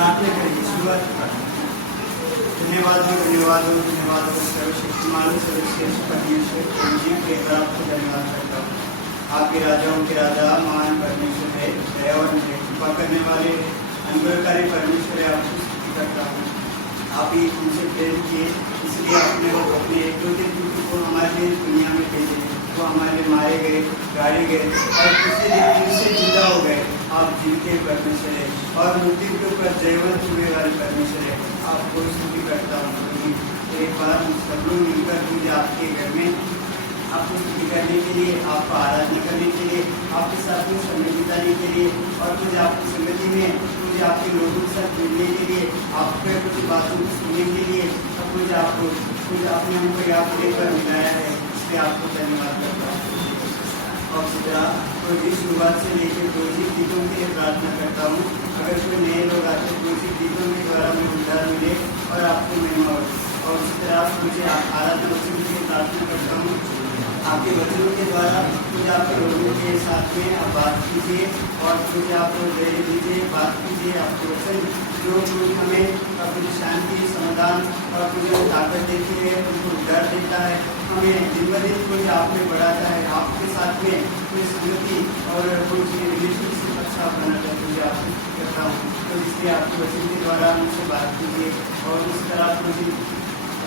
प्रार्थना करेंगे शुरुआत। धन्यवाद सर्वशक्तिमान सर्वश्रेष्ठ परमेश्वर जीव के आपको धन्यवाद करता हूँ। आपके राजाओं के राजा महान परमेश्वर है, दयावान है, कृपा करने वाले अनुग्रहकारी परमेश्वर है। आपकी स्तुति करता हूँ। आप ही हमसे प्रेम किए, इसलिए आपने वो अपने एक दो दिन को हमारे लिए दुनिया में भेजे। वो हमारे लिए मारे गए, गाड़े गए और किसी दिन इनसे जुदा हो गए। आप जीवित परमेश्वर है और मृत्यु के ऊपर जयवंत हुए वाले परमेश्वर है। आपको स्तुति करता हूँ। एक बार हम सब लोग मिलकर मुझे आपके घर में आपको स्तुति करने के लिए, आपको आराधना करने के लिए, आपके साथ में समय बिताने के लिए और मुझे आपकी संगति में मुझे आपके लोगों के साथ मिलने के लिए, आपके कुछ बातों को सुनने के लिए और मुझे आपने हमको यहाँ लेकर मिलाया है। इसलिए आपको धन्यवाद करता हूँ। और तो इस शुरुआत से लेकर रोजी गीतों के लिए प्रार्थना करता हूँ। अगर कोई नए लोग आते हैं रोजी गीतों के द्वारा मुझे उद्धार मिले और आपको महिमा हो। और उसी तरह मुझे आराधना वचन के लिए प्रार्थना करता हूँ। आपके वचनों के द्वारा मुझे आपके लोगों के साथ में आप बात कीजिए और मुझे आप धैर्य दीजिए, बात कीजिए। आपके वचन जो हमें अपनी शांति, समाधान और मुझे वो ताकत देती है, उनको उद्धार देता है, हमें दिन ब दिन कुछ आप में बढ़ाता है। आपके साथ में कोई संगति और कुछ रिलेशनशिप अच्छा बनाता है। मुझे आप करता हूँ तो इसलिए आपके वचन के द्वारा मुझसे बात कीजिए और उस तरह मुझे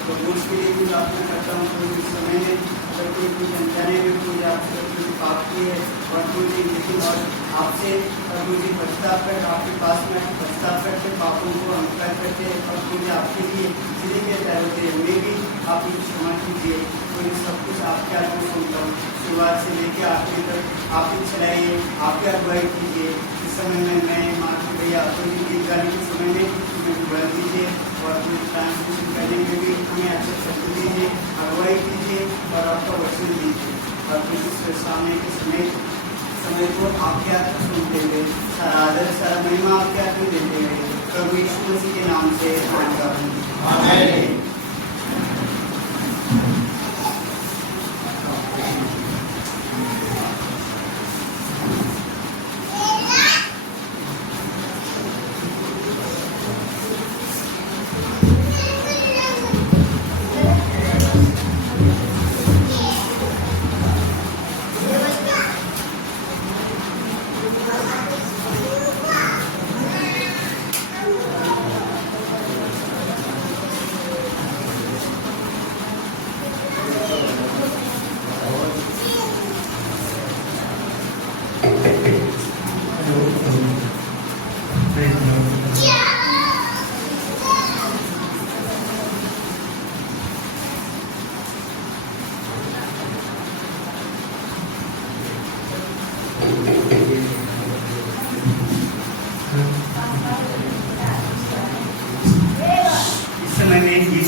तो उसके लिए कुछ आपको करता हूँ। तो इस समय में अगर कोई कुछ अनजाने में मुझे आपसे कुछ पाप की है और मुझे लेकिन और आपसे और मुझे पछताव कर आपके पास में पछताव करके पापों को अंकार करते और मुझे आपके लिए जिले के तय होते हैं, उन्हें भी आप मुझे क्षमा कीजिए। तो ये सब कुछ आपके हाथ में सुनता हूँ। शुरुआत से लेकर आखिर तक आप ही चलाइए, आप ही अगुवाई कीजिए। इस समय में मैं माँ की भैया कोई भी गीत गाने के समय में मुझे बढ़ दीजिए और मुझे ट्रांसलेशन करने में भी हमें अच्छे शब्द दीजिए, अगुवाई कीजिए और आपका वचन दीजिए। और किसी सामने के समय को आपके हाथ में सुनते हुए सारा आदर सारा महिमा आपके हाथ में देते हुए प्रभु यीशु मसीह के नाम से मांगता हूँ, आमीन।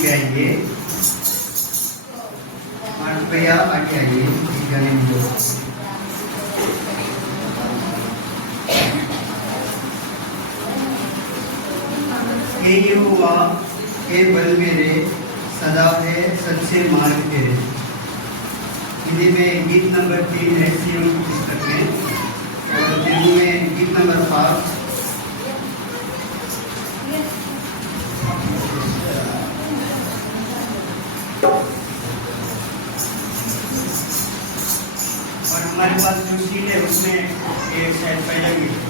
आइए और कृपया आगे आइए इस गाने में जो हे यहोवा हे बल मेरे सदा है सच्चे मार्ग तेरे। हिंदी में गीत नंबर 3 है सीएम की पुस्तक में और तेलुगु में गीत नंबर 5। और हमारे पास जो शीट है उसमें एक शायद पहला गीत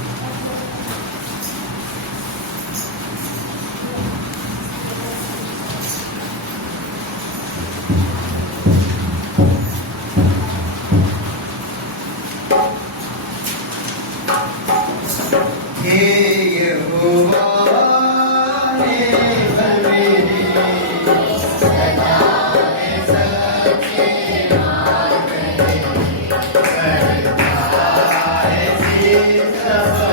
Yes.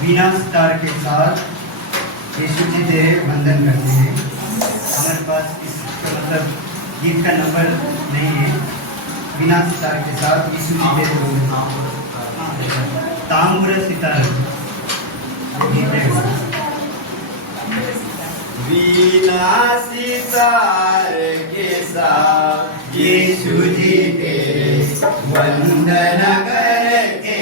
बिना सितार के साथ यीशु जी तेरे वंदन करते हैं। हमारे पास इसका मतलब गीत का नंबर नहीं है। बिना सितार के साथ यीशु जी तेरे वंदन ताम्र सितार गीत है। बिना सितार के साथ यीशु जी तेरे वंदन करके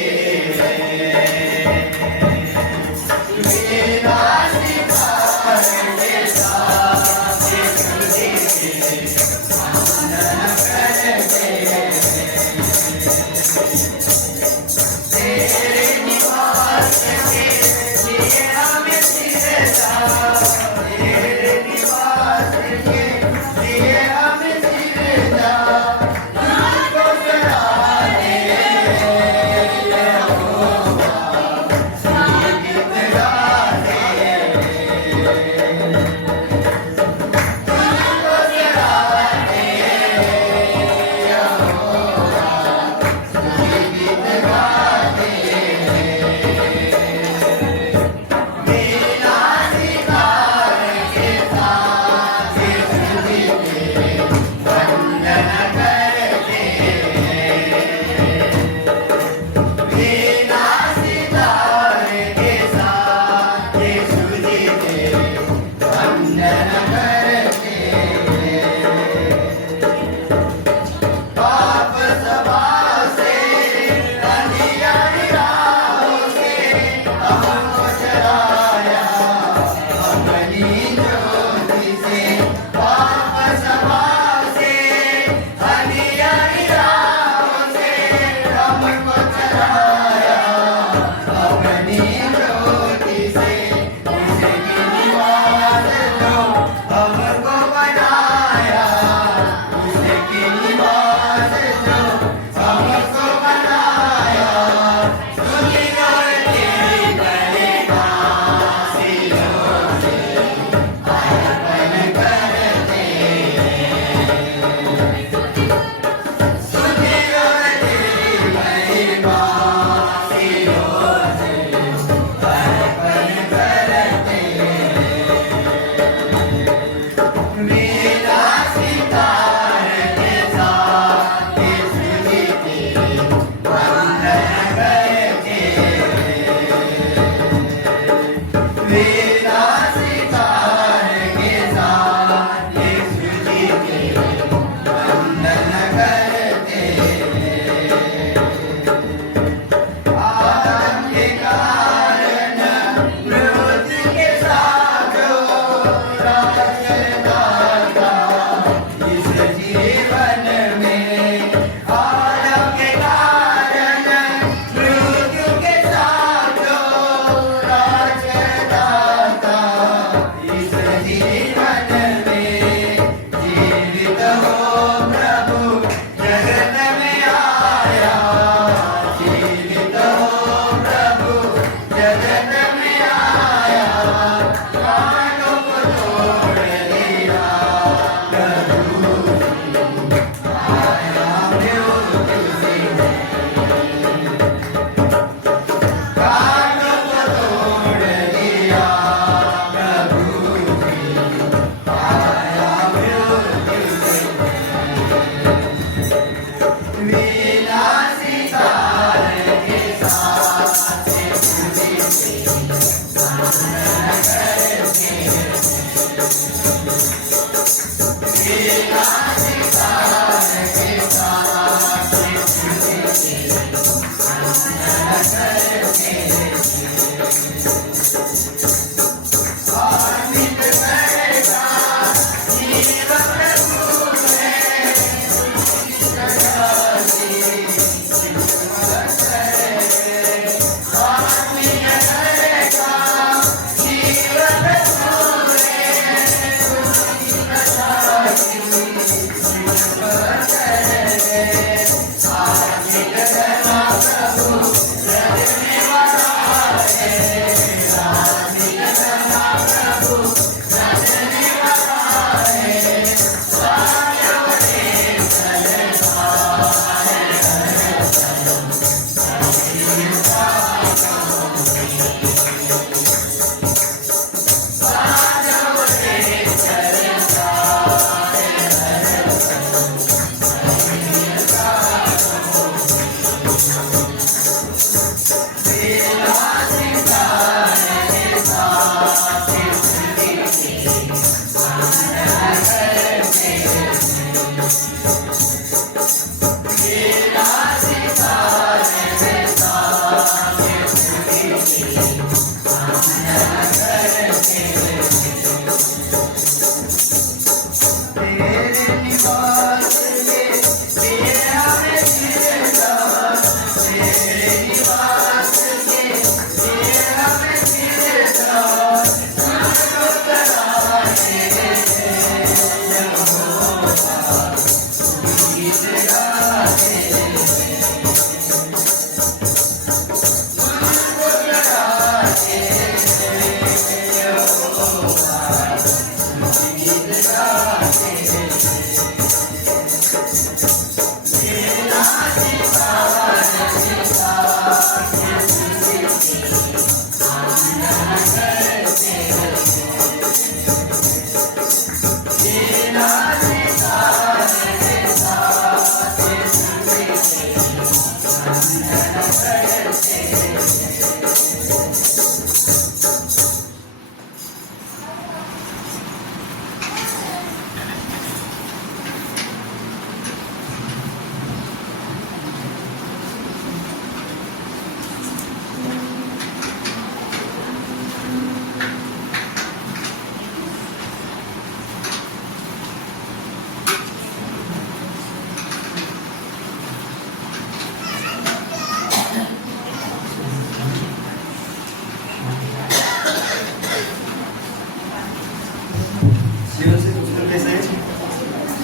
जीवन से पुस्तक कैसे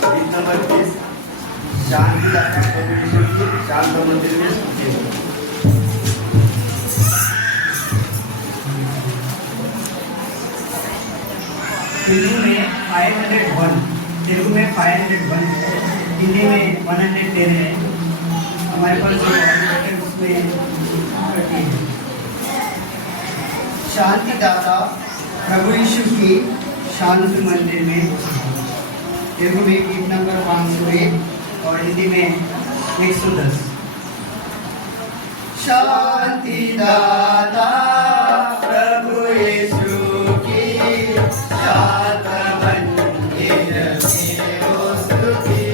गीत नंबर 20 शांति दाता प्रभु यीशु की शांत मंदिर में स्तुति। तेलुगु में 501 है, हिंदी में 110 है। हमारे पास जो है उसमें 30 है। शांति दाता प्रभु यीशु की शांत मंदिर में, तेलुगु में गीत नंबर 501 और हिंदी में 110। शांति दाता प्रभु यीशु की शांत मंदिर में हो स्तुति।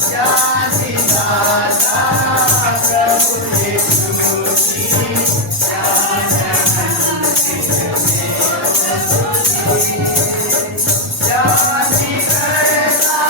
शांति दाता प्रभु यीशु की शांत मंदिर में हो स्तुति। शांति करता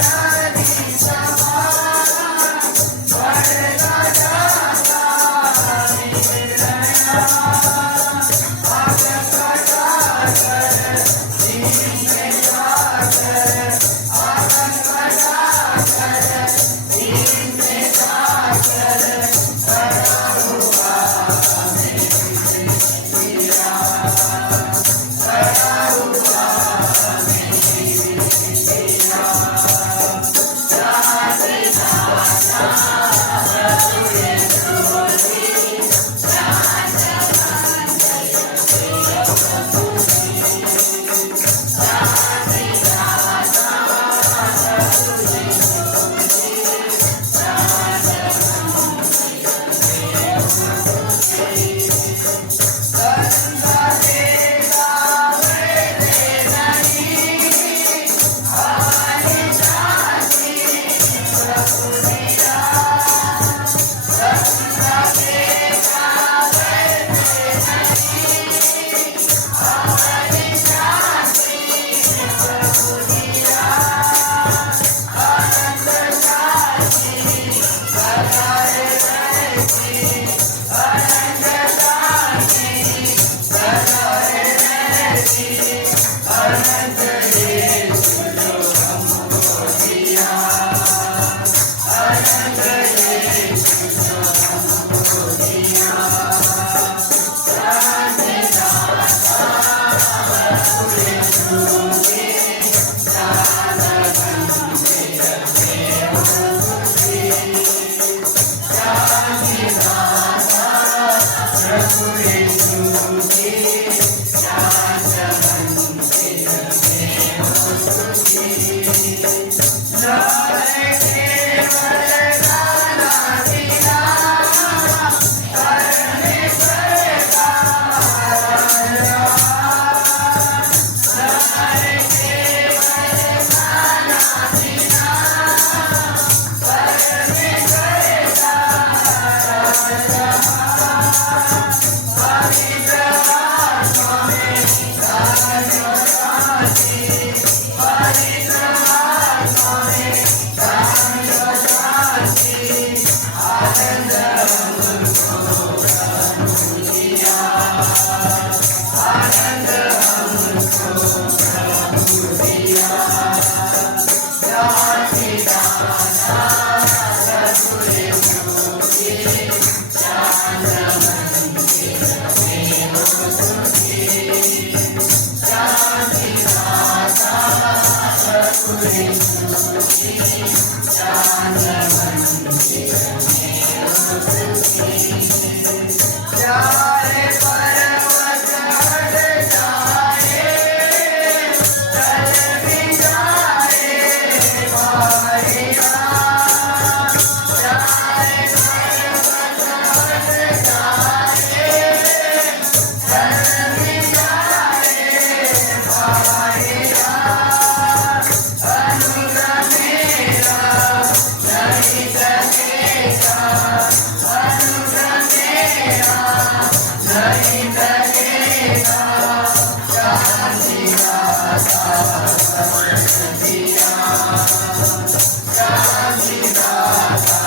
सारे चाहे पर्वत हट जाए, चल भी जाए बारिया। चाहे पर्वत हट जाए, चल भी जाए बारिया। अनुग्रह मेरा नहीं सकेगा, अनुग्रह मेरा नहीं सकेगा। शांति दाता वचन दिया, शांति दाता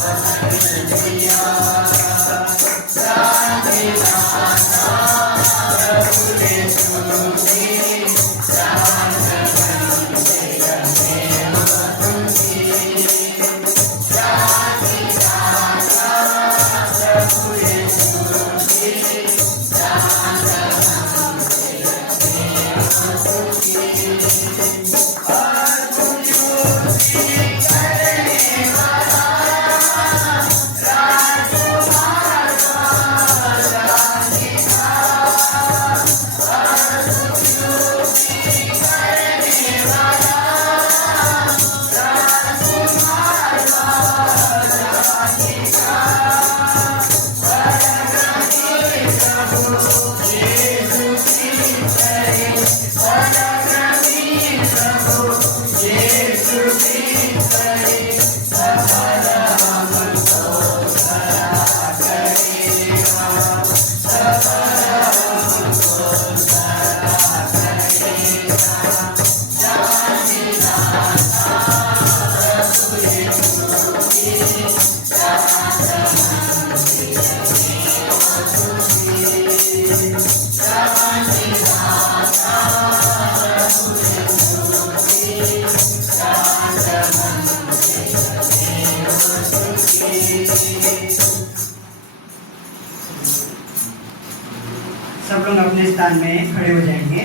वचन दिया। शांति दाता प्रभु यीशु की, शांत मन से रहे हो सुखी। शांति दाता प्रभु यीशु की, शांत मन से रहे हो सुखी। और खुशी करने वाला राजकुमार रानी का। और खुशी करने वाला राजकुमार रानी का। परमप्रभु यीशु की करे, परमप्रभु यीशु की करे। सफल हमको सदा करेगा, सफल हमको सदा करेगा। शांति दाता प्रभु यीशु की, शांत मन से रहे हो सुखी। शांति दाता प्रभु यीशु की, शांत मन से रहे हो सुखी। सब लोग अपने स्थान में खड़े हो जाएंगे।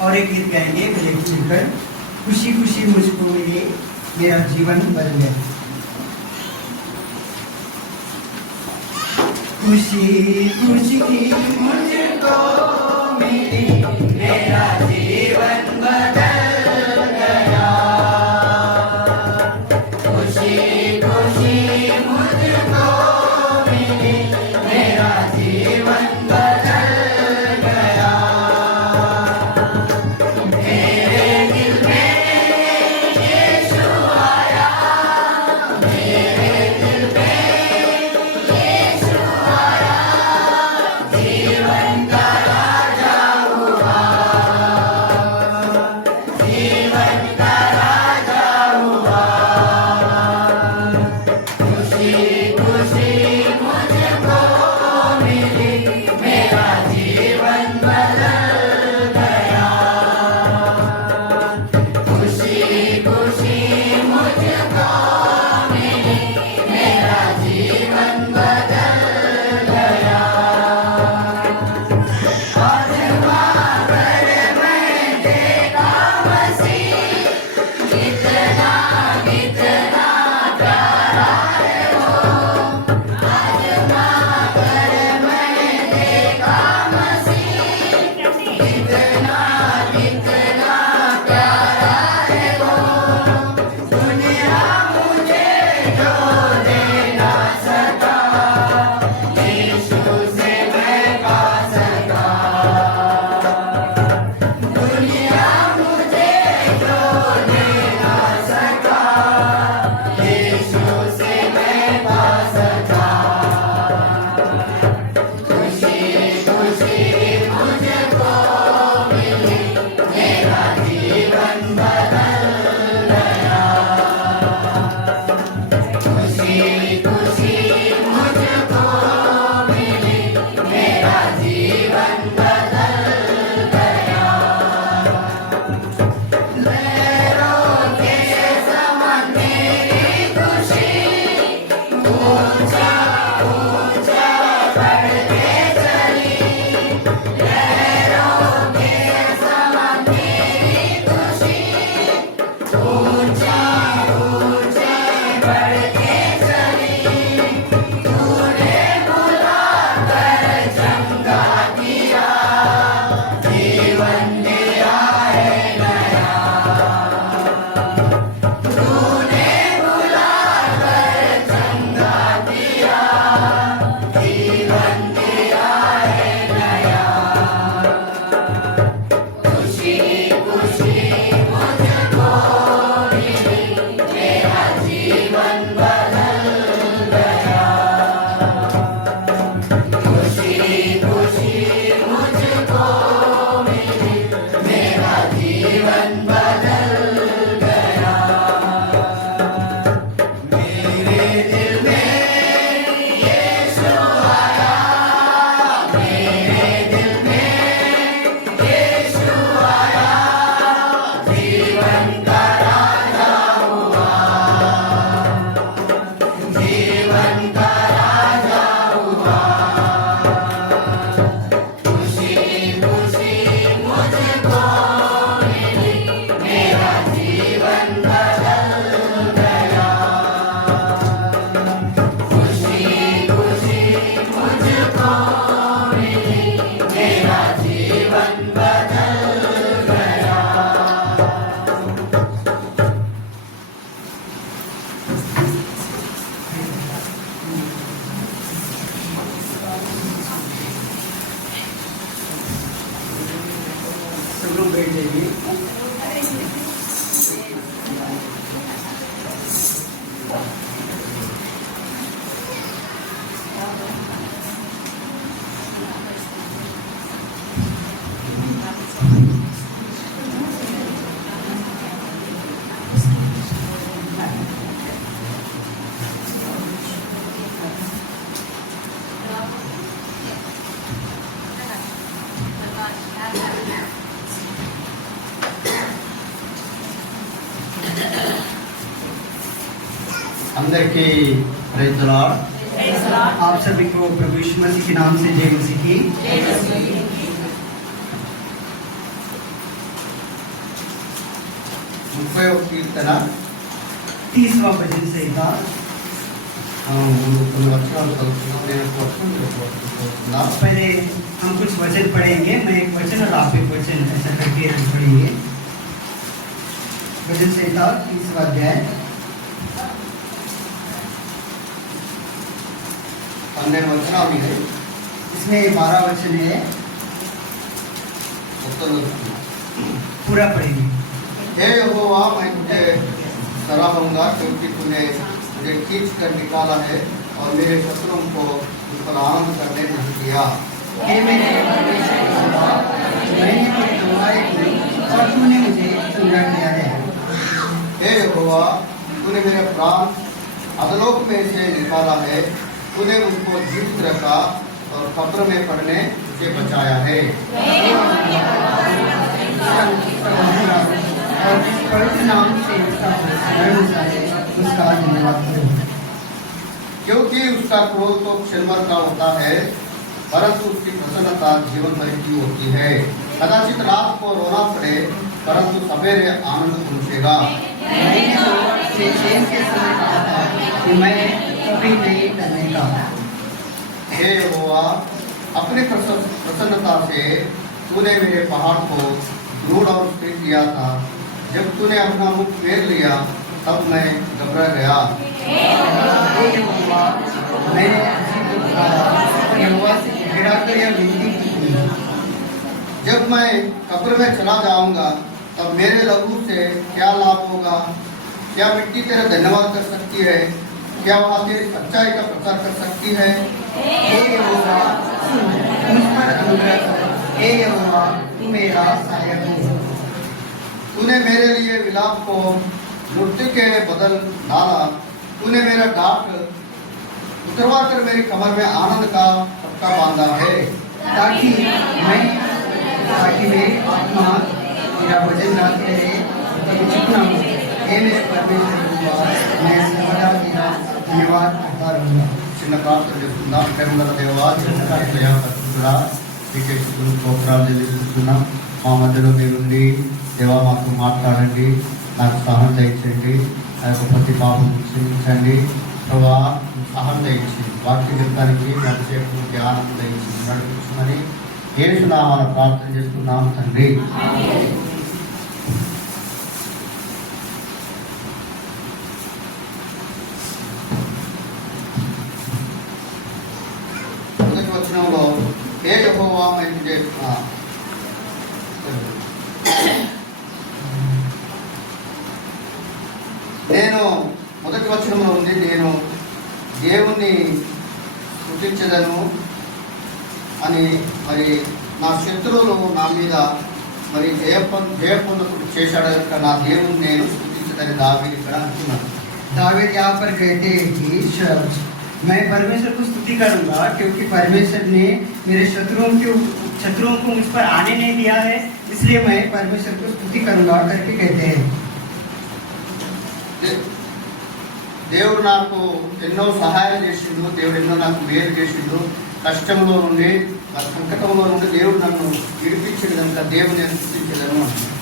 और एक गीत गाएंगे मिलकर, खुशी खुशी मुझको मिले, मेरा जीवन बदल गया। खुशी खुशी मुझको मिली, मेरा जीवन बदल गया। खुशी खुशी मुझको मिली, मेरा जीवन बदल गया। मेरे दिल में यीशु आया, मेरे दिल में यीशु आया। जीवन का राजा हुआ, जीवन का राजा हुआ। खुशी खुशी मुझको मिली, मेरा जीवन बदल गया। खुशी खुशी मुझको मिली, मेरा जीवन बदल गया। आत्मा पर मैं देखा मसीह, कितना कितना प्यारा है वो। आत्मा पर मैं देखा मसीह, कितना कितना प्यारा है वो। दुनिया मुझे जो दे ना सका, यीशु से मैं पा सका। दुनिया मुझे जो दे ना सका, यीशु से मैं पा सका। खुशी खुशी मुझको मिली, मेरा जीवन बदल गया। खुशी खुशी मुझको मिली, मेरा जीवन बदल गया। लहरों के समान मेरी खुशी, అందరికీ ప్రైజ్ ది లార్డ్। आप सभी को प्रभु यीशु मसीह के नाम से जय मसीह की। 30వ కీర్తన 30वां भजन संहिता। కొన్ని వచనాలు చదువుతున్నాం, నేను ఒక వచనం చదువుతున్నా। पहले हम कुछ वचन पढ़ेंगे, मैं एक वचन और आप एक वचन, ऐसा करके हम पढ़ेंगे। भजन संहिता 30वां अध्याय 12 వచనాలు ఉన్నాయి। इसमें 12 वचन है, మొత్తం చదువుతున్నా। पूरा पढ़ेंगे। हे यहोवा, मैं तुझे सराहूंगा क्योंकि तूने मुझे खींच कर निकाला है और मेरे शत्रुओं को उस पर आनंद करने नहीं दिया। हे मेरे परमेश्वर यहोवा, मैंने तेरी दुआएं की और तूने मुझे चंगा किया है। हे यहोवा, तूने मेरे प्राण अधलोक में से निकाला है, तूने मुझको जीवित रखा और कब्र में पड़ने से बचाया है। और इस पवित्र नाम से उसका उसका धन्यवाद करो। क्योंकि उसका क्रोध तो क्षण भर का होता है, परंतु उसकी प्रसन्नता जीवन भर की होती है। कदाचित रात को रोना पड़े, परंतु सवेरे आनंद पहुंचेगा। मैंने तो से चैन के समय कहा था कि मैं कभी नहीं डरने। हे यहोवा, अपनी प्रसन्नता से तूने मेरे पहाड़ को दृढ़ और स्थिर किया था। जब तूने अपना मुख फेर लिया तब मैं घबरा गया। हे यहोवा, मैंने तुझे पुकारा और यहोवा से गिड़ाकर यह विनती की थी। जब मैं कब्र में चला जाऊंगा तब मेरे लहू से क्या लाभ होगा? क्या मिट्टी तेरा धन्यवाद कर सकती है? क्या वहाँ तेरी सच्चाई का प्रचार कर सकती है? हे यहोवा, सुन, मुझ पर अनुग्रह कर। हे यहोवा, तू मेरा सहायक हो। तूने मेरे लिए विलाप को नृत्य के बदल डाला। तूने मेरा डाक उतरवा कर मेरी कमर में आनंद का पट्टा बांधा है, ताकि मेरी आत्मा तेरा भजन गाती रहे, कभी चुप न हो। हे मेरे परमेश्वर यहोवा, मैं सर्वदा तेरा धन्यवाद करता रहूँगा। చిన్న ప్రార్థన చేసుకుందాం। ప్రేమగల దేవా, చిన్నగా నీకే స్తుతులు స్తోత్రాలు చెల్లిస్తున్నాం। మా మధ్యలో మీరుండి దేవా మాతో మాట్లాడండి, నాకు సహాయం దయచేయండి, ఆ యొక్క ప్రతి పాపం క్షమించండి ప్రభా, సహాయం దయచేయండి। వాక్య జీవితానికి నడిచేపు ధ్యానం దయచేయండి, నడిపించమని యేసు నామమున ప్రార్థన చేస్తున్నాం తండ్రి। మొదటి వచనంలో హే యెహోవా, मैं तुझे నేను మొదటి వచనంలో ఉంది, నేను దేవుణ్ణి స్తుతించదను అని, మరి నా శత్రువులు నా మీద మరి జయ పొందకుండా చేశాడు కనుక నా దేవుని నేను స్తుతించదని దావీదు ఇక్కడ అంటున్నాను। दावीद यहाँ पर कहते हैं कि मैं परमेश्वर को स्तुति करूंगा क्योंकि परमेश्वर ने मेरे शत्रुओं को मुझ पर आने नहीं दिया है, इसलिए मैं परमेश्वर को स्तुति करूंगा करके कहते हैं। దేవుడు నాకు ఎన్నో సహాయం చేసిండు, దేవుడు ఎన్నో నాకు మేలు చేసిండు। కష్టంలో నుండి సంకటంలో నుండి దేవుడు నన్ను విడిపించిండు కనుక దేవుడు నేను స్తుతించదను అంటున్నాను।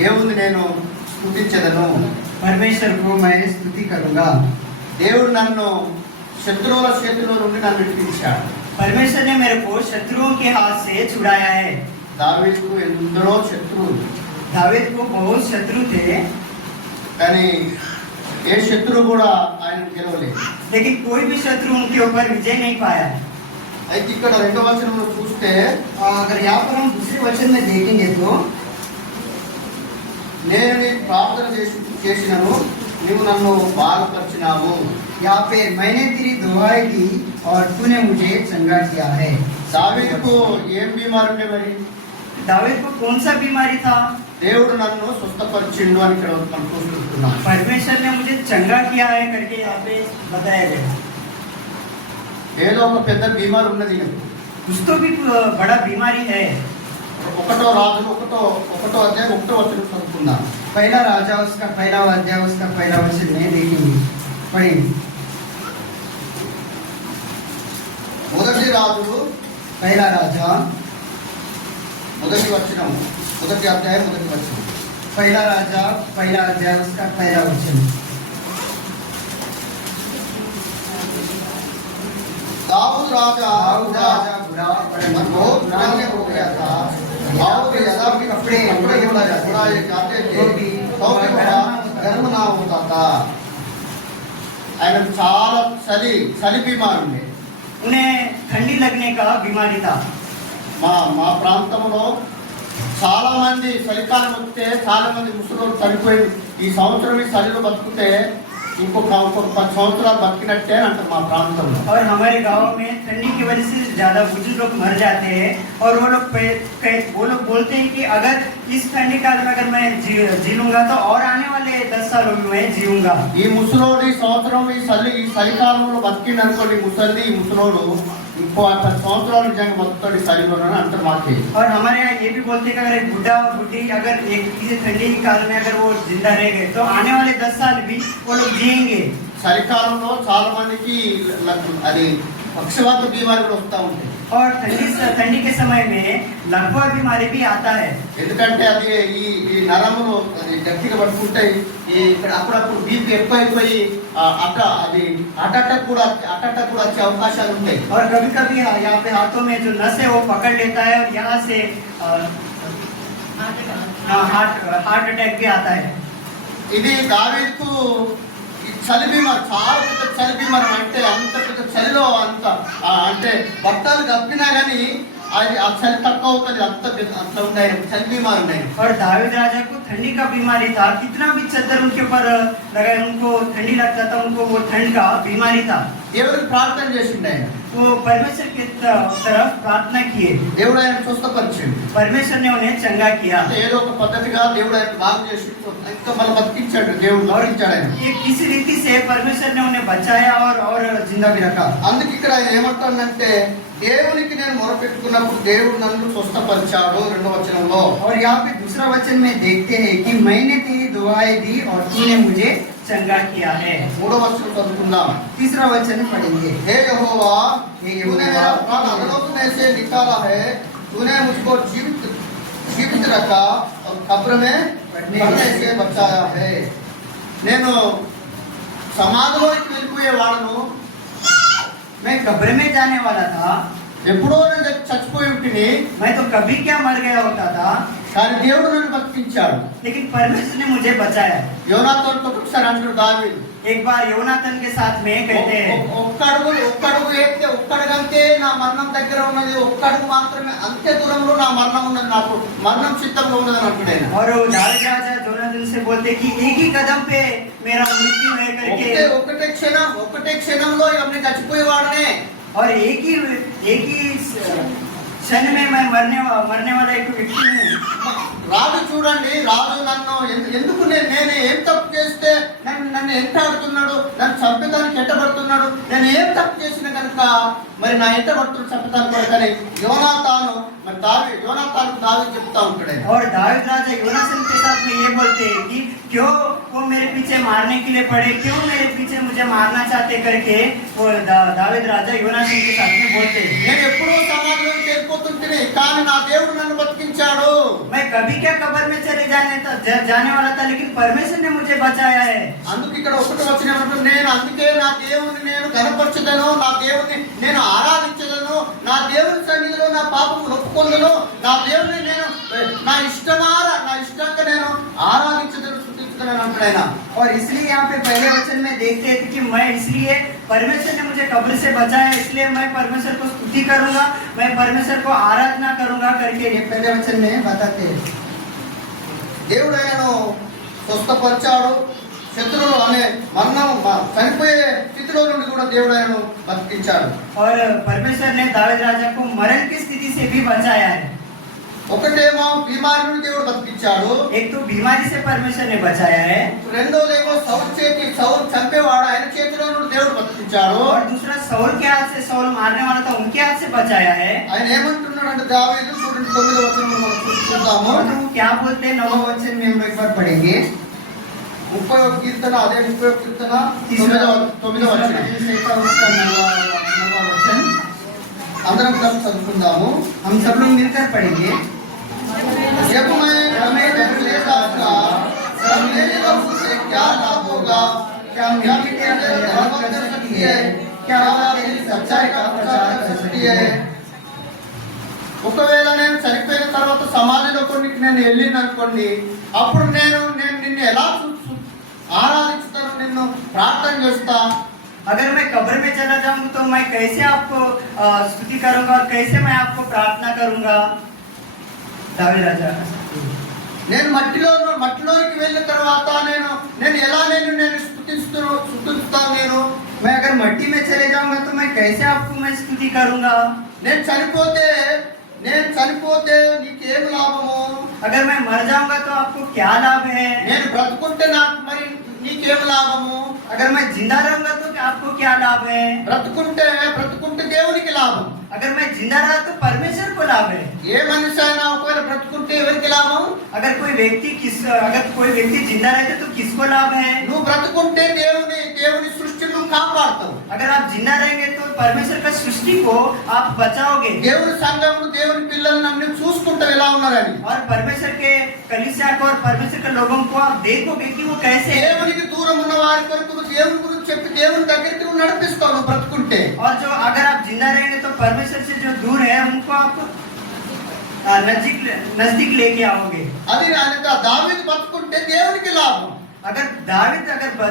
దేవుడిని నేను స్తుతించదను, परमेश्वर को मैं स्तुति करूंगा। దేవుడు నన్ను శత్రువుల చేతిలో నుండి నన్ను విడిపించాడు। परमेश्वर ने मेरे को शत्रुओं के हाथ से छुड़ाया है। దావీదుకు ఎందరో శత్రువులు, दावीद को बहुत शत्रु थे, కానీ ఏ శత్రువు కూడా ఆయన గెలవలేదు। लेकिन कोई भी शत्रु उनके ऊपर विजय नहीं पाया। అయితే ఇక్కడ రెండవ వచనంలో చూస్తే अगर यहाँ पर हम दूसरे वचन में देखेंगे तो నేను నీ ప్రార్థన చేసినను నీవు నన్ను బాగుపరిచినావు। यहाँ पे मैंने तेरी दुआएं की और तूने मुझे चंगा किया है। దావీదుకు ఏం బీమారు ఉండే మరి? दावीद को कौन सा बीमारी था? దేవుడు నన్ను స్వస్థపరిచిండు అని ఇక్కడ మనం చూస్తున్నాం। परमेश्वर ने मुझे चंगा किया है करके यहाँ पे बताया गया। ఏదో ఒక పెద్ద బీమారు ఉన్నది, कुछ तो भी बड़ा बीमारी है। ఒకటో రాజులు ఒకటో అధ్యాయం 1వ వచనం చదువుకుందాం. पहला राजा उसका पहला अध्याय उसका पहला वचन में देखेंगे, पढ़ेंगे। మొదటి రాజులు पहला राजा మొదటి వచనం, మొదటి అధ్యాయం మొదటి వచనం. पहला राजा पहला अध्याय उसका पहला वचन। दाऊद राजा बुरा मन बहुत पुराने हो गया था। दाऊद यदा भी कपड़े उड़ाए जाते थे तो भी बड़ा गर्म ना होता था। ఆయన చాలా చలి బీమారు ఉండే. उन्हें ठंडी लगने का बीमारी था। మా ప్రాంతంలో చాలా మంది చలికాలం వస్తే చాలా మంది ముసలోళ్ళు చనిపోయి ఈ సంవత్సరం ఈ చలిలో బతుకుతే ఇంకొక 10 సంవత్సరాలు బతికినట్టే అంటారు మా ప్రాంతంలో. और हमारे गांव में ठंडी की वजह से ज्यादा बुजुर्ग लोग मर जाते हैं और वो लोग बोलते हैं कि अगर इस ठंडी काल में अगर मैं जी लूंगा तो और आने वाले 10 सालों में मैं जीऊंगा। ఈ ముసలోడు ఈ సంవత్సరం ఈ చలికాలంలో బతికిందనుకోండి, ఈ ముసలోడు ఇంకో 10 సంవత్సరాలు నిజంగా బతుకుతాడు ఈ చలిలోనని అంటారు మాకే. और हमारे यहाँ ये भी बोलते हैं कि अगर एक बुढ़ा और बुढ़ी अगर एक ठंडी काल में अगर वो जिंदा रह गए तो आने वाले 10 साल भी वो लोग जिएंगे। చలికాలంలో చాలా మందికి అది పక్షవాత బీమారి కూడా వస్తూ ఉంటాయి. और ठंडी के समय में लगभग बीमारी भी आता है, ఎందుకంటే అది ఈ నరములు అది గట్టిగా పట్టుకుంటాయి. ఇక్కడ అప్పుడప్పుడు బీపీ ఎక్కువైపోయి అది అటాక్ కూడా వచ్చే అవకాశాలు ఉంటాయి. और कभी कभी यहाँ पे हाथों में जो नस है वो पकड़ लेता है और यहाँ से हार्ट अटैक भी आता है। ఇది దావీదుకు చలి బీమారు, చాలా పెద్ద చలి బీమారు. అంటే అంత పెద్ద చలిలో అంటే బట్టలు కప్పినా కానీ అది ఆ చలి తక్కువ అవుతుంది, అంత ఉన్నాయి చలి బీమారు ఉన్నాయి. और दाऊद राजा को ठंडी का बीमारी था, कितना भी चद्दर उनके ऊपर लगाए उनको ठंडी लगता था, उनको वो ठंड का बीमारी था। దేవుడికి ప్రార్థన చేసిండు ఆయన. वो परमेश्वर की तरफ प्रार्थना किए, దేవుడు ఆయన స్వస్థపరిచిండు. परमेश्वर ने उन्हें चंगा किया। అంటే ఏదో ఒక పద్ధతిగా దేవుడు ఆయన బాగు చేసి ఇంకా మళ్ళీ బతికించాడు, దేవుడు బతికించాడు ఆయన. ये किसी रीति से परमेश्वर ने उन्हें बचाया और जिंदा भी रखा। అందుకే ఇక్కడ ఆయన ఏమంటాడంటే దేవునికి నేను మొరపెట్టుకున్నప్పుడు దేవుడు నన్ను స్వస్థపరిచాడు 2వ వచనంలో. और यहाँ पे दूसरा वचन में देखते हैं कि मैंने तेरी दुआएं दी और तूने मुझे चंगा किया है। 3వ వచనం చదువుకుందాం. तीसरा वचन पढ़ेंगे। हे यहोवा, हे तूने यहोवा, मेरा प्राण अधोलोक में से निकाला है, तूने मुझको जीवित रखा और कब्र में पड़ने से बचाया है. నేను సమాధిలోకి వెళ్ళిపోయేవాడను, मैं कब्र में जाने वाला था, ఎప్పుడో నేను చచ్చిపోయి ఉంటుంది, मैं तो कभी क्या मर गया होता था, కానీ దేవుడు నన్ను బతికించాడు. लेकिन परमेश्वर ने मुझे बचाया। యోనాతానుతో ఒకసారి అంటాడు దావీదు, एक बार योनातन के साथ में कहते हैं ఒక్కడుగు వేస్తే ఒక్కడుగంతే నా మరణం దగ్గర ఉన్నది, ఒక్కడుగు మాత్రమే అంతే దూరంలో నా మరణం ఉన్నది, నాకు మరణం చిత్తంలో ఉన్నది అని అంటాడు. और दाऊद राजा जोनाथन से बोलते कि एक ही कदम पे मेरा मृत्यु है करके, ఒకటే క్షణంలో ఇవన్నీ చచ్చిపోయేవాడనే. और एक ही क्षण में मैं मरने वाला एक व्यक्ति हूँ। రాజు చూడండి, రాజు నన్ను ఎందుకు నేను ఏం తప్పు చేస్తే నన్ను ఎంటాడుతున్నాడు, నన్ను చంపేదానికి ఎంటబడుతున్నాడు, నేను ఏం తప్పు చేసిన కనుక మరి నా ఎంటబడుతున్న చంపేదానికి కొరకని యోనాతాను దావీదు చెప్తా ఉంటాడు. और दाऊद राजा योनाथन के साथ में ये बोलते हैं कि क्यों वो मेरे पीछे मारने के लिए पड़े, क्यों मेरे पीछे मुझे मारना चाहते करके वो दाऊद राजा योनाथन के साथ में बोलते हैं। నేను ఎప్పుడో సమాధిలో చేరిపోతుంటే కానీ నా దేవుడు నన్ను బతికించాడు. मैं कभी क्या कब्र में चले जाने वाला था, लेकिन परमेश्वर ने मुझे बचाया है। అందుకు ఇక్కడ ఒకటి వచ్చినప్పుడు నేను అందుకే నా దేవుని నేను కనపరచుదను, నా దేవుని నేను ఆరాధించదను, నా దేవుని సన్నిధిలో నా పాపం ఒప్పుకొందును, నా దేవుని నేను నా ఇష్టంగా నేను ఆరాధించదను, స్తుతించదను అంటాడు. और इसलिए यहाँ पे पहले वचन में देखते थे कि मैं इसलिए परमेश्वर ने मुझे कब्र से बचाया, इसलिए मैं परमेश्वर को स्तुति करूंगा, मैं परमेश्वर को आराधना करूंगा करके ये पहले वचन में बताते हैं। దేవుడు ఆయనను స్వస్థపరిచాడు. శత్రువులు అనే మరణం చనిపోయే స్థితిలో నుండి కూడా దేవుడు ఆయనను బతికించాడు. और परमेश्वर ने दाऊद राजा को मरण की स्थिति से भी बचाया है. ఒకటేమో బీమారి నుండి దేవుడు బతికించాడు, एक तो बीमारी से परमेश्वर ने बचाया है, రెండోదేమో సౌలు చంపేవాడు ఆయన చేతిలో నుండి దేవుడు బతికించాడు. और दूसरा सौल के हाथ से, सौल मारने वाला था उनके हाथ से बचाया है। ఆయన ఏమంటున్నాడు అంటే దావీదు చూడండి 9వ వచనంలో మనం చూద్దాము. और वो क्या बोलते हैं 9वें वचन में हम एक बार पढ़ेंगे। 30వ కీర్తన, అదే 30వ కీర్తన 9వ వచనం అందరం కలిసి చదువుకుందాము. हम सब लोग मिलकर पढ़ेंगे। जब मैं हमें डरने लगता तब मेरे लोगों से क्या लाभ होगा? क्या मिट्टी के अंदर धर्म कर सकती है? क्या हवा तेरी सच्चाई का प्रचार कर सकती है? ఒకవేళ నేను చనిపోయిన తర్వాత సమాధిలో కొన్నికి నేను వెళ్ళిన అనుకోండి, అప్పుడు నేను నిన్ను ఎలా ఆరాధిస్తాను, నిన్ను ప్రార్థన చేస్తా. अगर मैं कब्र में चला जाऊंगा तो मैं कैसे आपको स्तुति करूंगा और कैसे मैं आपको प्रार्थना करूंगा? दावीद राजा, నేను మట్టిలోకి వెళ్ళిన తర్వాత నేను ఎలా నేను స్తుతిస్తాను నేను. मैं अगर मट्टी में चले जाऊंगा तो मैं कैसे आपको मैं स्तुति करूंगा? నేను చనిపోతే నీకేం లాభము? अगर मैं मर जाऊंगा तो आपको क्या लाभ है? నేను బ్రతుకుంటే నాకు మరి నీకేం లాభము? अगर मैं जिंदा रहूंगा तो आपको क्या लाभ है? బ్రతుకుంటే దేవునికి లాభం. अगर मैं जिंदा रहा तो परमेश्वर को लाभ है। ఏ మనిషి అయినా ఒకవేళ బ్రతుకుంటే ఎవరికి లాభం? अगर कोई व्यक्ति जिंदा रहते तो किसको लाभ है? నువ్వు బ్రతుకుంటే దేవుని సృష్టిని నువ్వు కాపాడుతావు. अगर आप जिंदा रहेंगे तो परमेश्वर का सृष्टि को आप बचाओगे దేవుని సంఘమును దేవుని పిల్లల్ని అన్ని చూసుకుంటావు ఎలా ఉన్నారని. और परमेश्वर के कलीसिया को और परमेश्वर के लोगों को आप देखोगे कि वो कैसे है। దేవునికి దూరం ఉన్న వారి కొరకు నువ్వు దేవుని గురించి చెప్పి దేవుని దగ్గరికి నువ్వు నడిపిస్తావు నువ్వు బ్రతుకుంటే. और जो अगर आप जिंदा रहेंगे तो परमेश्वर से जो दूर है उनको आप नजदीक लेके आओगे। అది దావీదు బతుకుంటే దేవునికి లాభం. अगर दावीद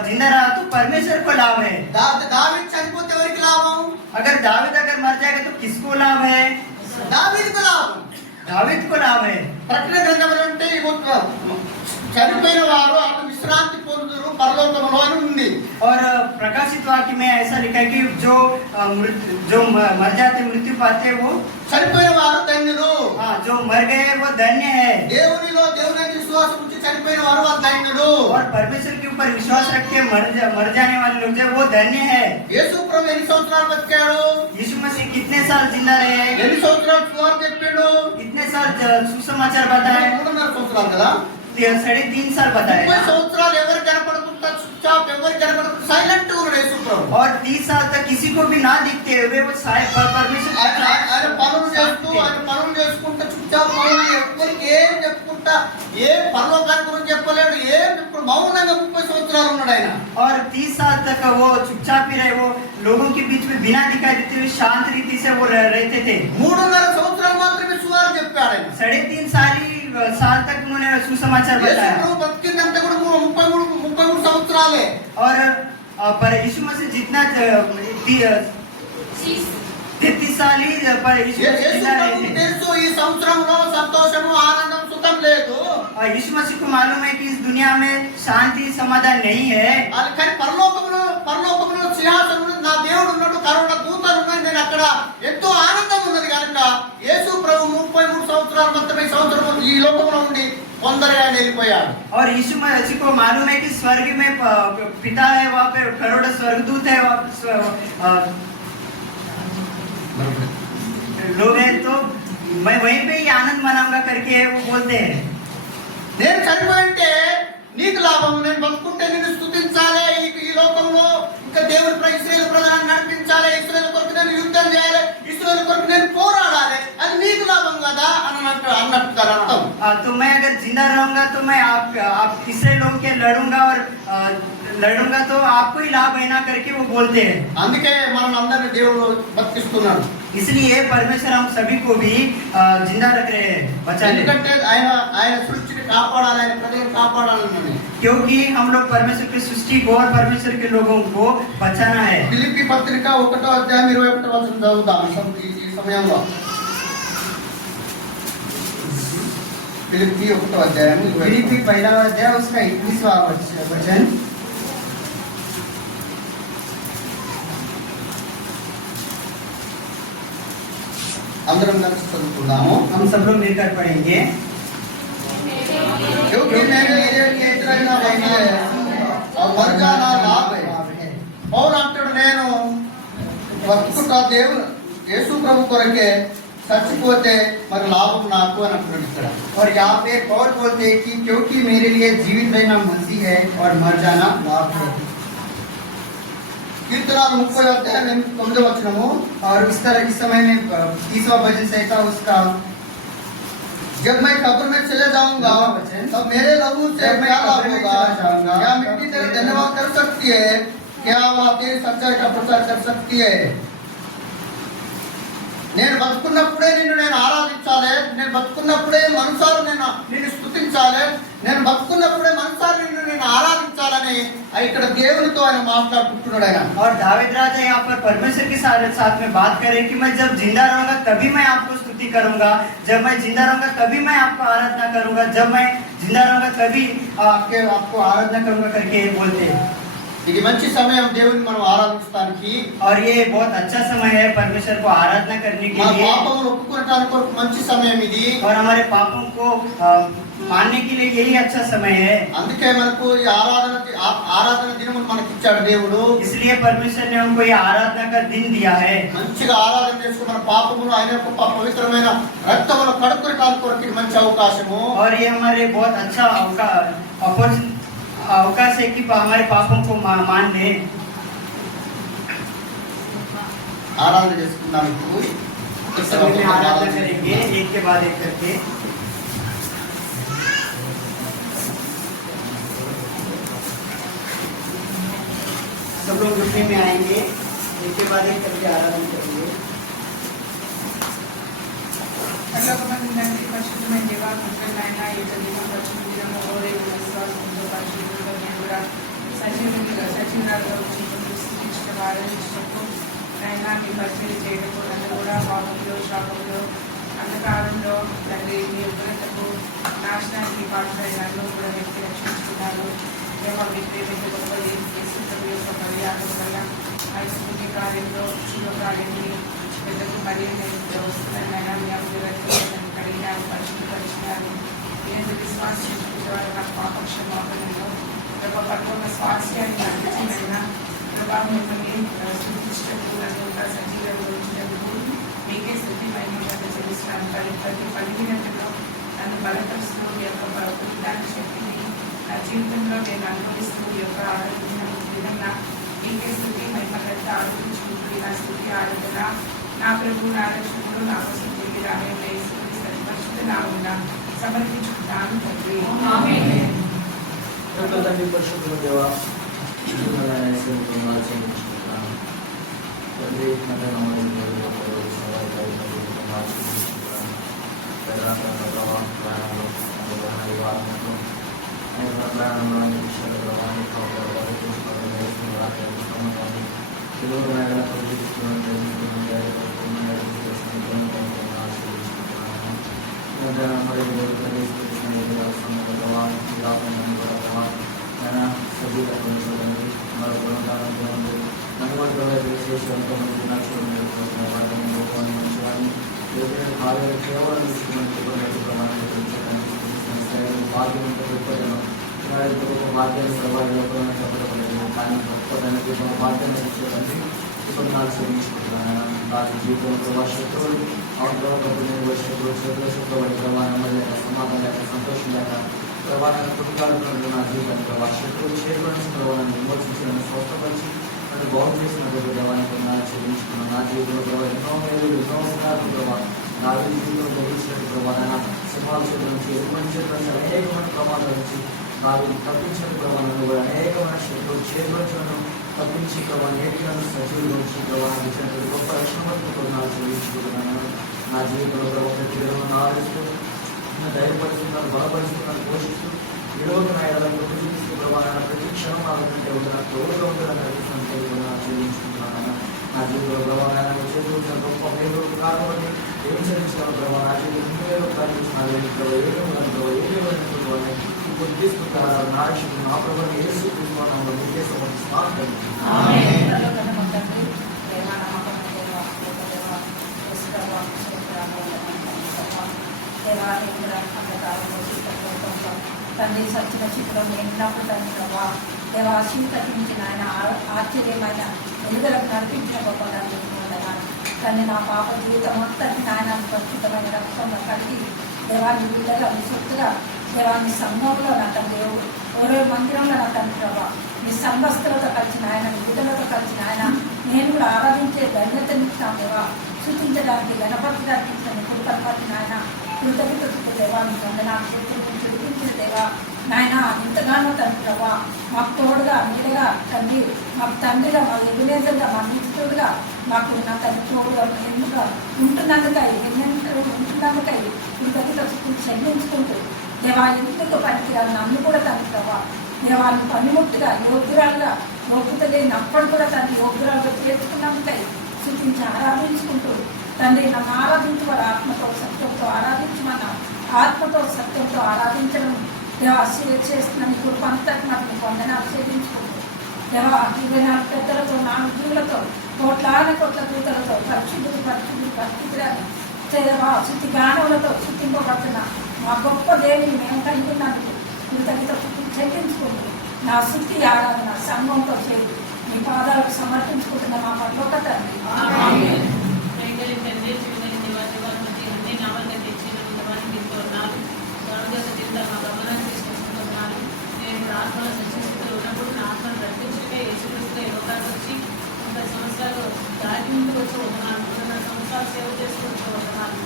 जिंदा रहा तो परमेश्वर को लाभ है। దావీదు చనిపోతే ఎవరికి లాభం? अगर दावीद मर जाएगा तो किसको लाभ है? దావీదుకు లాభం. दावीद को लाभ है। ప్రకటన గ్రంథంలో అంటే చనిపోయిన వారు అటు విశ్రాంతి పొందుదురు పరలోకములో అని ఉంది. और प्रकाशित वाक्य में ऐसा लिखा है कि जो मर जाते मृत्यु पाते वो చనిపోయిన వారు ధన్యులు. जो मर गए वो धन्य है। దేవుని విశ్వాసం ఉంచి చనిపోయిన వారు వాళ్ళు ధన్యులు. और परमेश्वर के ऊपर विश्वास रख के मर जाने वाले लोग जो वो धन्य है। యేసు ప్రభు ఎన్ని సంవత్సరాలు బతికాడు? यीशु मसीह कितने साल जिंदा रहे? ఎన్ని సంవత్సరాలు సువార్త చెప్పాడు? कितने साल सुसमाचार बताए? 3.5 సంవత్సరాలు కదా. 3.5 साल बताए। 30 సంవత్సరాలు ఎవరు కనపడుతుంటా చుచ్చాప్ ఎవరు కనపడుతుంటా సైలెంట్ గా ఉన్నాడు యేసు ప్రభు. और 30 साल तक किसी को भी ना दिखते हुए वो परमेश्वर ఆయన పనులు చేసుకుంటా చుచ్చాప్ మౌనంగా ఎవరికి ఏం చెప్పుకుంటా ఏ పరలోకాన్ని గురించి చెప్పలేడు. ఇప్పుడు మౌనంగా 30 సంవత్సరాలు ఉన్నాడు ఆయన. और 30 साल तक वो चुपचाप ही रहे, वो लोगों के बीच में बिना दिखाई देते हुए शांत रीति से वो रहते थे। 3.5 సంవత్సరాలు మాత్రమే సువార్త చెప్పాడు ఆయన. 3.5 साल तक उन्होंने सुसमाचार बताया। బతికిందంటే కూడా 33 సంవత్సరాలే. और पर यीशु मसीह जितना 33 साल ही पर यीशु मसीह जिंदा रहे थे। తెలుసు ఈ సంవత్సరంలో సంతోషము ఆనందం సుఖం లేదు. और यीशु मसीह को मालूम है कि इस दुनिया में शांति समाधान नहीं है। కానీ పరలోకములో సింహాసనంలో నా దేవుడు ఉన్నాడు, కరుణ దూతలు ఉన్నాయి, నేను అక్కడ ఎంతో ఆనందం ఉన్నది కనుక యేసు ప్రభు 33 సంవత్సరాలు మాత్రమే సంవత్సరం ఈ లోకంలో ఉండి కొందరుగా వెళ్ళిపోయాడు. और यीशु मसीह को मालूम है कि स्वर्ग में पिता है, वहाँ पे करोड़ों स्वर्गदूत है, लोग हैं, तो मैं वहीं पे ही आनंद मनाऊंगा करके वो बोलते हैं। నేను చనిపోయింటే నీకు లాభం, నేను బతుకుంటే నిన్ను స్తుతించాలి, ఈ లోకంలో ఇంకా దేవుని ఇశ్రాయేలు ప్రజలను నడిపించాలి, ఇశ్రాయేలు కొరకు నేను యుద్ధం చేయాలి, ఇశ్రాయేలు కొరకు నేను పోరాడాలి, అది నీకు లాభం కదా అన్నట్టు అర్థం. तो मैं अगर जिंदा रहूंगा तो मैं आप इसराइल लोगों के लड़ूंगा और लड़ूंगा तो आपको ही लाभ है ना करके वो बोलते हैं। అందుకే మనం అందరిని దేవుడు బతికిస్తున్నాడు. इसलिए परमेश्वर हम सभी को भी जिंदा रख रहे हैं, बचा ले। ఎందుకంటే ఆయన సృష్టిని కాపాడాలి, ఆయన ప్రజలను కాపాడాలని. क्योंकि हम लोग परमेश्वर की सृष्टि को और परमेश्वर के लोगों को बचाना है। ఫిలిప్పీ పత్రిక 1వ అధ్యాయం 21వ వచనం చదువుదాం ఈ సమయంలో. ఫిలిప్పీ 1వ అధ్యాయం फिलिप्पी 1वा अध्याय उसका 21वां वचन। అందరం కలిసి చదువుకుందాం. చదువుకుందాము. हम सब लोग मिलकर पढ़ेंगे। क्योंकि मेरे लिए एक रहना नहीं है और मर जाना लाभ है। పౌలు అంటాడు, నేను బతుకుట దేవుడు యేసు ప్రభు కొరకే, చచ్చిపోతే మరి లాభం నాకు అని అంటున్నాడు ఇక్కడ. और यहाँ पे पौल बोलते हैं कि क्योंकि मेरे लिए जीवित रहना मसीह है और मर जाना लाभ है। కీర్తనాలు 30:9 और इस तरह इस समय में 30वां भजन संहिता उसका जब मैं कब्र में चले जाऊंगा तब मेरे लहू से क्या लाभ होगा? क्या मिट्टी तेरा धन्यवाद कर सकती है? क्या वह तेरी सच्चाई का प्रचार कर सकती है? నేను బతుకున్నప్పుడే నేను ఆరాధించాలి, నేను బతుకున్నప్పుడే మనసారు నిన్ను స్తుతించాలి, నేను బతుకున్నప్పుడే మనసారు నేను ఆరాధించాలని ఇక్కడ దేవునితో ఆయన మాట్లాడుకుంటున్నాడు ఆయన. और दाऊद राजा यहाँ पर परमेश्वर के साथ में बात करे कि मैं जब जिंदा रहूंगा तभी मैं आपको स्तुति करूंगा, जब मैं जिंदा रहूंगा तभी मैं आपको आराधना करूंगा, जब मैं जिंदा रहूंगा तभी आपको आराधना करूंगा करके बोलते हैं। ఇది మంచి సమయం దేవుని మనం ఆరాధించడానికి. और ये बहुत अच्छा समय है परमेश्वर को आराधना करने के మన लिए, పాపములు ఒప్పుకోవడానికి ఒక మంచి సమయం ఇది. और हमारे पापों को मानने के लिए यही अच्छा समय है। అందుకే మనకు ఈ ఆరాధన దినమును మనకి ఇచ్చాడు దేవుడు. इसलिए परमेश्वर ने हमको ये आराधना का दिन दिया है। మంచిగా ఆరాధన చేసుకుని మన పాపములు ఆయన యొక్క పవిత్రమైన రక్తములో కడుక్కోవడానికి కొరకు ఇది మంచి అవకాశము. और ये हमारे बहुत अच्छा अवकाश है कि हमारे पापों को मान ले। ఆరాధన చేసుకుందాం. ఇప్పుడు इस समय में आराधना करेंगे एक के बाद एक करके। सब लोग जुटने में आएंगे, एक के बाद एक करके आराधना करेंगे। పరిశుద్ధమైన దేవా, నాయన ఈ జరిగిన పరిశుద్ధము ఓరే విశ్వాసంతో పరిశుద్ధంగా సజీవురాలుగా వచ్చి సృష్టించిన వారిష్టకు నాయన మీ పరిచయం చేయటకు నన్ను కూడా పాపంలో శాపంలో అంధకారంలో తండ్రి మీ ఉగ్రతకు నాశనానికి పాటుపడి నన్ను కూడా వ్యక్తి రక్షించుకున్నారు. దేవా, మీ ప్రేమిక గొప్ప యేసుప్రభు యొక్క మర్యాదల వల్ల ఆ స్మృతి కార్యంలో శుభ కార్యాన్ని పెద్దకు మర్యాద వస్తున్నాను. మీ అభివృద్ధి కడిగినారు, పరిశుద్ధపరిచినారు. నేను విశ్వాసించుకునేవారు నాకు పాపక్షమాపణలో ప్రభా పరిపూర్ణ స్వాస్థ్యాన్ని అందించిన ప్రభావం మిమ్మల్ని సృష్టించటకు నన్ను ఇంకా సజీవంగా ఉంచినందుకు మీకే స్థితి మహిమగా చెల్లిస్తున్నాను. ప్రతి పలిగినట్టులో నన్ను బలపరుస్తూ ఈ యొక్క పుట్టిదాని శక్తిని నా జీవితంలో నేను అనుభవిస్తూ ఈ యొక్క ఆరోగ్య విధంగా మీకే స్థితి మహిమగా ఆరోపించుకుంటూ నా స్థితి ఆరోగ్య నా ప్రభు నా రక్షకుడు నా కోసం తిరిగి రావే పరిశుద్ధ నామమున సమర్పించుకుంటాను తండ్రి. ఆమేన్. తండ్రి పరిశుద్ధుల దేవా, తండ్రి భాగ్యాన్ని ప్రభావం చెప్పడం కానీ గొప్పదానికి భాగ్యాన్ని ఇచ్చేదండి సున్నాలు చెల్లించుకుంటున్నాను. నాకు జీవితంలో ప్రభావ శత్రువులు అవతల శత్రువులు ప్రభావం లేక సమాధానం లేక సంతోషం లేక ప్రభావాన్ని కుటుంబాలను నా జీవితాన్ని ప్రభావ శత్రువులు చేరుకొని ప్రభావాన్ని విమోచించి నన్ను స్వస్థపరిచి నన్ను బాగు చేసినటువంటి ప్రభావానికి చెల్లించుకున్నాను. నా జీవితంలో ప్రభావ ఎన్నో మేలు ఎన్నో ప్రభావం నా జీవితంలో గ్రహించినట్టు ప్రభావం సింహాల చేతుల నుంచి ఎటువంటి చేతుల నుంచి అనేకమైన ప్రమాదాల నుంచి నాకు తప్పించిన ప్రభావాలను కూడా అనేకమైన శత్రువులు చేరులను తప్పించి ప్రభావం నేటిలను సజీవుల నుంచి ప్రభావం ఇచ్చినటువంటి గొప్ప రక్షణతో నాకు చెల్లించుకుంటున్నాను. నా జీవితంలో ప్రభావ ప్రతి విధంగా ఆలోచిస్తూ నన్ను ధైర్యపరుస్తున్నాను, బలపరుస్తున్నాను, పోషిస్తూ విలువకు నా ఎడలకు చూపిస్తూ ప్రభావం ప్రతి క్షణం ఆలోచన నాకు తోడుగా ఉంటుందని అడుగుతున్నాను. నాకు చెల్లించుకుంటున్నాను. నా జీవితంలో ప్రభావం చేతున్న గొప్ప మేలు కాబట్టి ఏం చెల్లించాలో ప్రభావం నా జీవితంలో తీసుకుంటారు. నా రక్షకుడు నా ప్రభువుని యేసు క్రీస్తు నామములో మీకే సమర్పిస్తున్నాను. దేవాలయం కూడా అంధకారంలో చీకట్లో తండ్రి సచ్చిన చిత్రం ఎన్నప్పుడు తండ్రి ప్రభావ దేవా శీతకించిన ఆయన ఆశ్చర్యమైన వెలుగులకు నడిపించిన గొప్ప తండ్రి నా పాప జీవితం అంతటి నాయన ప్రస్తుతమైన రక్తంలో కలిగి దేవాన్ని వీళ్ళగా విసుగ్గా దేవాన్ని సంఘంలో నా తండ్రి ఓరో మందిరంలో నా తండ్రి ప్రభావ మీ సంఘస్థులతో కలిసిన ఆయన విడుదలతో కలిసిన ఆయన నేను కూడా ఆరాధించే ధన్యతనిచ్చిన దేవా సూచించడానికి గణపరచడానికి ఇచ్చిన కుటుంబాన్ని ఆయన కృతజ్ఞత దేవాన్ని వందనాలు చేతులు చూపించిన దేవా నాయన ఇంతగానో తండ్రి ప్రభా మాకు తోడుగా మీరుగా తండ్రి మాకు తండ్రిగా మా ఎదురేజంగా మా మిత్రుడుగా మాకు నా తండ్రి తోడుగా ఎందుగా ఉంటున్నందుకై ఉంటున్నందుకై కృతజ్ఞత చెల్లించుకుంటూ దేవా ఎందుకు పనికిరాదు నన్ను కూడా తండ్రి ప్రభా దేవాన్ని పనిముట్టుగా యోగ్యురాలుగా యోగ్యత లేనప్పుడు కూడా తండ్రి యోగ్యురాలుగా చేర్చుకున్నందుకై సూచించి ఆరాధించుకుంటూ తండ్రి నన్ను ఆరాధించమని ఆత్మతో సత్యంతో ఆరాధించమన్న ఆత్మతో సత్యంతో ఆరాధించడం దేవా చేస్తున్న మీ కృప అంతటి నాకు వందనాలు చేయించుకుంటూ దేవా 24 పెద్దలతో 4 జీవులతో కోట్లాది కోట్ల దూతలతో పరిశుద్ధురాని దేవా శుద్ధి గానములతో శుద్ధింపబడుతున్న మా గొప్ప దేవిని మేము కలిగి ఉన్నందుకు కృతజ్ఞత చెల్లించుకుంటూ నా శుద్ధి ఆరాధన సంఘంతో చేరి మీ పాదాలకు సమర్పించుకుంటున్న మా పట్ల తండ్రి ఆత్మల సత్యస్థితిలో ఉన్నప్పుడు నా ఆత్మను రక్షించగా యేసుక్రీస్తుగా ఈ లోకానికి వచ్చి 30 సంవత్సరాలు దాటి ముందుకు వచ్చి ఉంటున్నాను 30 సంవత్సరాలు సేవ చేసుకుంటూ ఉంటున్నాను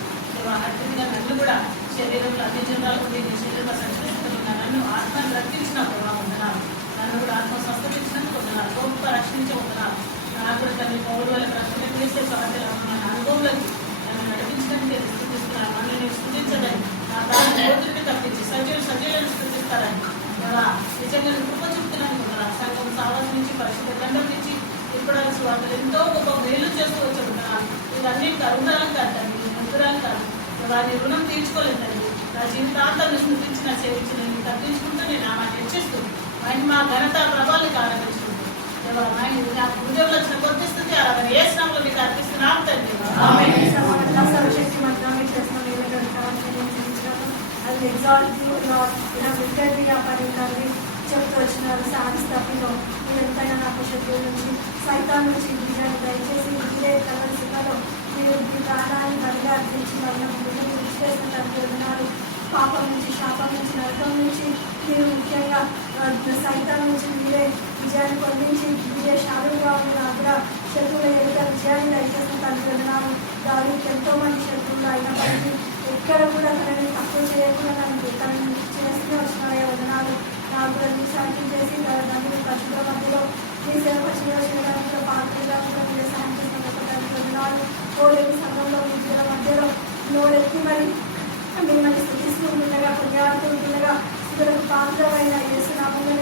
అట్టిగా నన్ను కూడా శరీరంలో అన్ని జనాలకు నేను శరీరంలో సత్యస్థితిలో ఉన్న నన్ను ఆత్మను రక్షించిన ప్రభావం ఉంటున్నాను నన్ను కూడా ఆత్మ స్వస్థపించినందుకు ఉంటున్నాను గొప్ప రక్షించి ఉంటున్నాను నాకు కూడా తల్లి పౌరు వాళ్ళ రక్షణ చేసే సమస్యలు మన అనుభవంలోకి నన్ను నడిపించడానికి స్థుతిస్తున్నాను నన్ను నేను స్థుతించదని నా దాని రోజులకి తప్పించి సజీవులను స్థుతిస్తారని నిజంగా కృప చూపుతున్నాను కదా సంఘం సావాసం నుంచి పరిశుద్ధ దండం నుంచి ఇప్పడానికి వాళ్ళు ఎంతో గొప్ప మేలు చేస్తూ వచ్చుకుంటున్నాను ఇవన్నీ రుణాలు కాదండి ముద్రాలు కాదు వారి రుణం తీర్చుకోలేదండి నా జీవితాంతాన్ని స్మృతించిన సేవించిన తప్పించుకుంటూ నేను ఆమె హెచ్చిస్తూ ఆయన మా ఘనత ప్రభావాలకు ఆరాధించుకుంటూ నాకు ఉద్యోగులు వచ్చిన కొద్దిస్తుంది ఆరాధన ఏ స్నామంలో మీకు అర్పిస్తున్నాను తండ్రి అది ఎగ్జాల్ట్ని చెప్తూ వచ్చినారు సాధిస్తాపిలో మీరు ఎంతైనా నాకు శత్రువు నుంచి సైతాన్ నుంచి విజయాన్ని దయచేసి మీరే కలసికలో మీరు మీ ప్రాణాన్ని బలిగా అర్పించి వాళ్ళని చేస్తున్నారు పాపం నుంచి శాపం నుంచి నరకం నుంచి మీరు ముఖ్యంగా సైతాన్ నుంచి మీరే విజయాన్ని పొందించి మీరే శాలుగా ఉన్న అగ్ర శత్రువుల ఎదుట విజయాన్ని దయచేసిన తండ్రి దానికి ఎంతోమంది శత్రువులు అయినప్పటికీ ఎక్కడ కూడా తనని తక్కువ చేయకుండా నన్ను తనని చేస్తూ వచ్చినాయి వదనాలు నాకు కూడా మీ సాధ్యం చేసి దాని పశువుల మధ్యలో మీ సేవ చేయడానికి పాత్రగా కూడా మీరు సాయం చేసిన వదనాలు కోలేని సంఘంలో మీ పిల్లల మధ్యలో నోరెత్తి మరి మిమ్మల్ని స్థితిస్తుండగా పుణ్యాడుతుండగా ఇతరులకు పాత్రమైన యేసు నామంలో